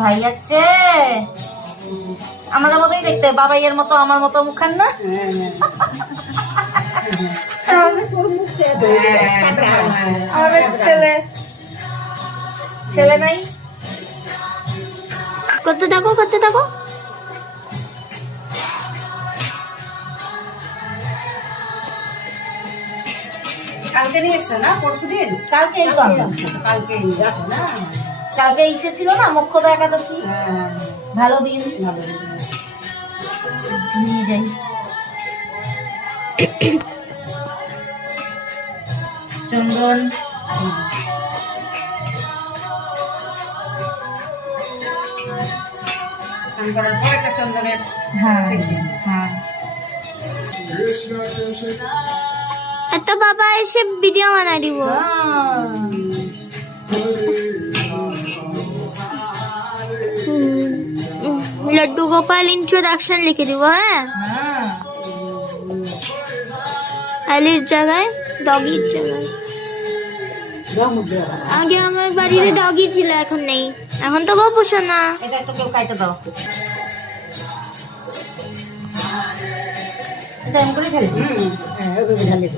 ভাই যাচ্ছে আমাদের মতোই দেখতে, বাবাইয়ের মতো আমার মতো মুখখান না। আমাদের ছেলে ছেলে নাই। করতে থাকো করতে থাকো। কালকে নিয়ে এসছে না পরশু দিন? কালকে এই তো আনলাম। কালকে দেখো না, কালকে ইসে ছিল না মোক্ষদা একাদশী, ভালো দিন। নিয়ে যাই। চন্দন স্নান করার পর একটা চন্দনের হ্যাঁ হ্যাঁ একটা বাবা এসে ভিডিও বানাই দিব। लड्डू गोपाल इंट्रोडक्शन लिखे দিব। হ্যাঁ আলির জায়গায় ডগির জায়গায়। আগে আমার বাড়িতে ডগি ছিল, এখন নেই, এখন তো গো পোষণ না। এটা একটু কেউ খাইতে দাও। এটা এমন করে ঢালি। ঢালি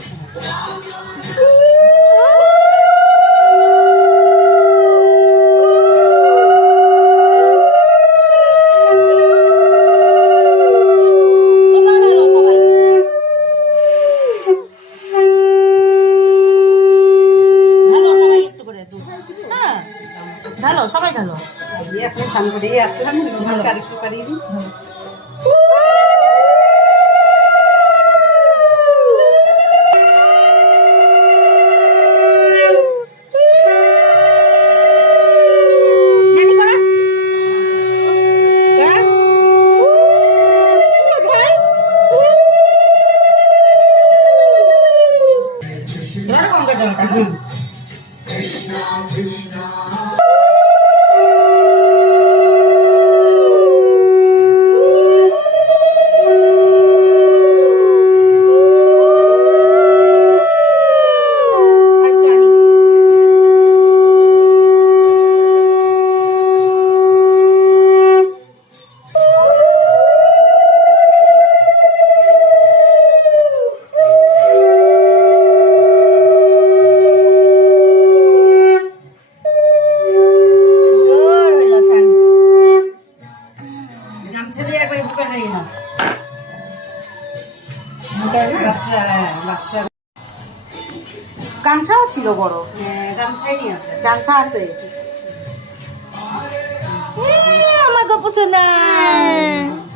ঢালো সবাই ঢালো। এখন স্নান করে আসলাম, আরেকটু পারি। গামছাও ছিল বড়, গামছাই নিয়ে আছে, গামছা আছে। আমার গপ শোনা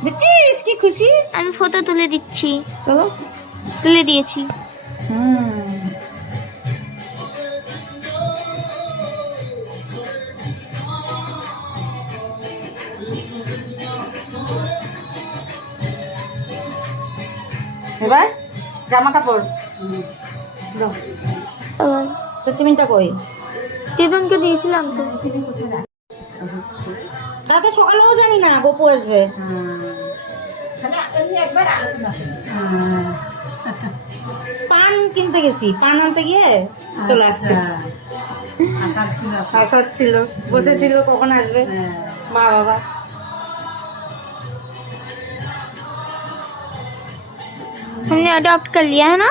দেখছিস কি খুশি। আমি ফটো তুলে দিচ্ছি, তুলে দিয়েছি। এবার জামা কাপড় সত্যিমিনটা কই? দিদনকে দিয়েছিলাম তো। তাকে সকালেও জানি না বপু আসবে। পান কিনতে গেছি, পান আনতে গিয়ে চলে আসছে। আসার ছিল, বসেছিল কখন আসবে মা বাবা। हमने अडॉप्ट कर लिया है ना।